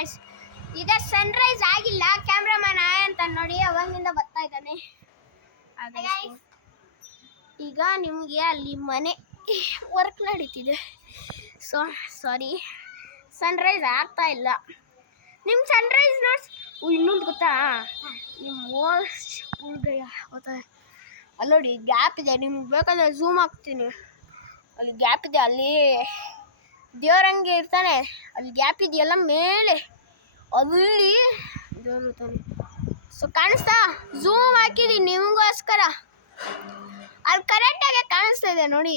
Guys, ಈಗ Sunrise ಆಗಿಲ್ಲ. Cameraman ಅಂತ ನೋಡಿ ಅವಾಗಿಂದ ಬರ್ತಾ ಇದ್ದಾನೆ. ಈಗ ನಿಮಗೆ ಅಲ್ಲಿ ಮನೆ ವರ್ಕ್ ನಡೀತಿದೆ. ಸಾರಿ, ಸನ್ರೈಸ್ ಆಗ್ತಾ ಇಲ್ಲ. ನಿಮ್ಮ ಸನ್ರೈಸ್ ನೋಡ್ಸ್ ಇನ್ನೊಂದು ಗೊತ್ತಾ, ನಿಮ್ಮ ಮೋಸ್ಟ್ ಉಳ್ಗಯ್ಯ ಗೊತ್ತಾ, ಅಲ್ಲಿ ನೋಡಿ ಗ್ಯಾಪ್ ಇದೆ. ನಿಮ್ಗೆ ಬೇಕಾದ್ರೆ ಝೂಮ್ ಹಾಕ್ತೀನಿ. ಅಲ್ಲಿ ಗ್ಯಾಪ್ ಇದೆ, ಅಲ್ಲಿ ದೇವರಂಗೆ ಇರ್ತಾನೆ. ಅಲ್ಲಿ ಗ್ಯಾಪ್ ಇದೆಯಲ್ಲ ಮೇಲೆ, ಅಲ್ಲಿ ದೇವ್ರು ಇರ್ತಾನೆ. ಸೊ ಕಾಣಿಸ್ತಾ, ಝೂಮ್ ಹಾಕಿದ್ದೀನಿ ನಿಮಗೋಸ್ಕರ. ಅಲ್ಲಿ ಕರೆಕ್ಟಾಗಿ ಕಾಣಿಸ್ತಾ ಇದೆ ನೋಡಿ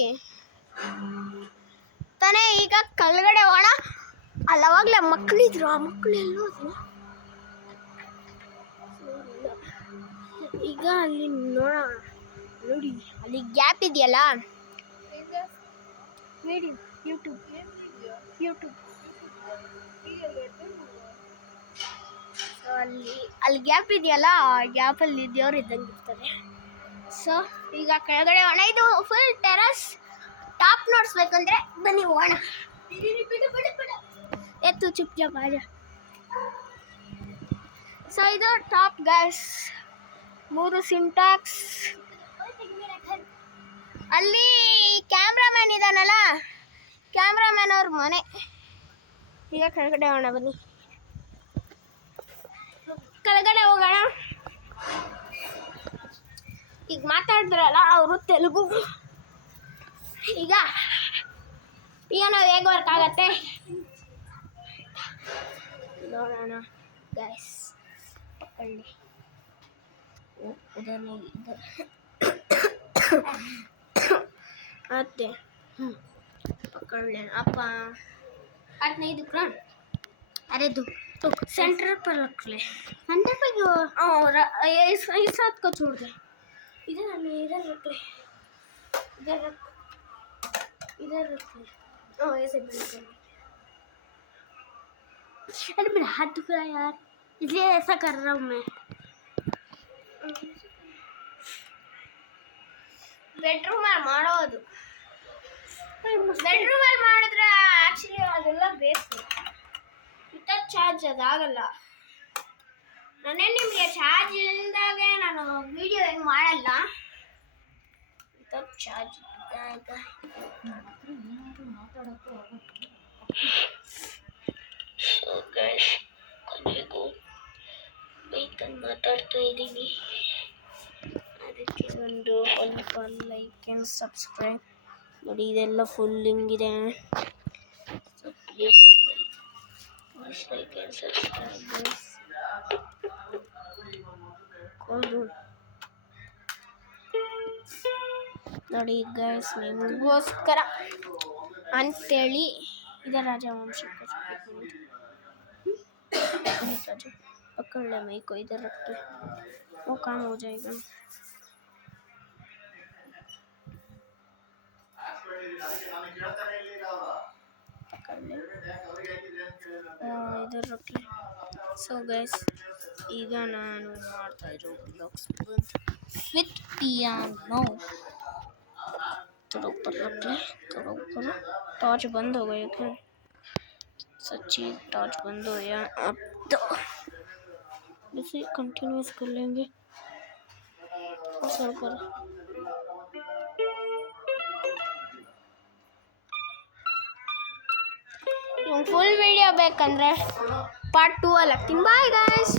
ತಾನೇ. ಈಗ ಕೆಳಗಡೆ ಹೋಗೋಣ. ಅಲ್ಲಿ ಅವಾಗಲೇ ಮಕ್ಕಳಿದ್ರು, ಆ ಮಕ್ಕಳು ಎಲ್ಲೋದ್ರು? ಈಗ ಅಲ್ಲಿ ನೋಡೋಣ. ನೋಡಿ ಅಲ್ಲಿ ಗ್ಯಾಪ್ ಇದೆಯಲ್ಲ, ವಿಡಿಯೋ ಯೂಟ್ಯೂಬ್ ಸೊ ಅಲ್ಲಿ ಗ್ಯಾಪ್ ಇದೆಯಲ್ಲ, ಆ ಗ್ಯಾಪಲ್ಲಿ ದೇವ್ರು ಇದ್ದಂಗೆ ಇರ್ತಾರೆ. ಸೊ ಈಗ ಕೆಳಗಡೆ ಹೋಗೋಣ. ಇದು ಫುಲ್ ಟೆರಸ್ ಟಾಪ್ ನೋಡಿಸ್ಬೇಕಂದ್ರೆ ಬನ್ನಿ ಹೋಗೋಣ. ಎತ್ತು ಚುಪ್ ಚಾಪ್ ಆಜ. ಸೊ ಇದು ಟಾಪ್ ಗೈಸ್, 3 ಸಿಂಟ್ಯಾಕ್ಸ್. ಅಲ್ಲಿ ಕ್ಯಾಮ್ರಾಮ್ಯಾನ್ ಇದ್ದಾನಲ್ಲ, ಕ್ಯಾಮ್ರಾಮ್ಯಾನ್ ಅವ್ರ ಮನೆ. ಈಗ ಕೆಳಗಡೆ ಹೋಗೋಣ ಬನ್ನಿ, ಕೆಳಗಡೆ ಹೋಗೋಣ. ಈಗ ಮಾತಾಡಿದ್ರಲ್ಲ ಅವರು ತೆಲುಗು. ಈಗ ನಾವು ಹೇಗೆ ವರ್ಕ್ ಆಗತ್ತೆ ನೋಡೋಣ ಗೈಸ್. ಪಕ್ಕಳ್ಳಿ ಅತ್ತೆ पकड़ आप हाथ नहीं दुख रहा? अरे दुख तो सेंटर पर रख ले। सेंटर पे क्यों? और इस हाथ को छोड़ दे। इधर रख ले, इधर रख ले। ऐसे बंद कर। अरे मेरा हाथ दुख रहा है यार, इसलिए ऐसा कर रहा हूँ मैं। ಬೆಡ್ರೂಮ್ ಅಲ್ಲಿ ಮಾಡೋದು, ಬೆಡ್ರೂಮ್ ಅಲ್ಲಿ ಮಾಡಿದ್ರೆ ಆಕ್ಚುಲಿ ಅದೆಲ್ಲ ಬೇಕು. ವಿತೌಟ್ ಚಾರ್ಜ್ ಅದಾಗಲ್ಲ. ನಾನೇ ನಿಮಗೆ ಚಾರ್ಜ್ ಇಲ್ದಾಗೆ ನಾನು ವಿಡಿಯೋ ಹೆಂಗೆ ಮಾಡಲ್ಲ. ವಿತೌಟ್ ಚಾರ್ಜ್ ಕೊನೆಗೂ ಬೈಕಲ್ಲಿ ಮಾತಾಡ್ತಾ ಇದ್ದೀನಿ. ಅದಕ್ಕೆ ಒಂದು ಸ್ವಲ್ಪ ಲೈಕ್ ಆ್ಯಂಡ್ ಸಬ್ಸ್ಕ್ರೈಬ್ ನೋಡಿ. ಇದೆಲ್ಲ ಫುಲ್ ಹಿಂಗಿದೆ. So please like and subscribe ನೋಡಿ ಗೈಸ್, ನಿಮಗೋಸ್ಕರ ಅಂತೇಳಿ. ಇದೆ ರಾಜವಂಶಕ್ಕೆ राजा पकड़ ले मेरे को, इधर रख के वो काम हो जाएगा. पकड़ ले, इधर रख ले. सो गैस, ಈಗ ನಾನು ಮಾಡ್ತಾ ಇರೋ ಬ್ಲಾಗ್ಸ್ ವಿತ್ पियानो. थोड़ा ऊपर रख ले, थोड़ा ऊपर. टॉर्च बंद हो गई क्या? सच्ची टॉर्च बंद हो गया. अब तो इसे कंटिन्यूस कर लेंगे. ऊपर फुल वीडियो ಬೇಕಂದ್ರೆ ಪಾರ್ಟ್ 2 ಅಲ್ಲಿ ಹಾಕ್ತೀನಿ. Bye guys.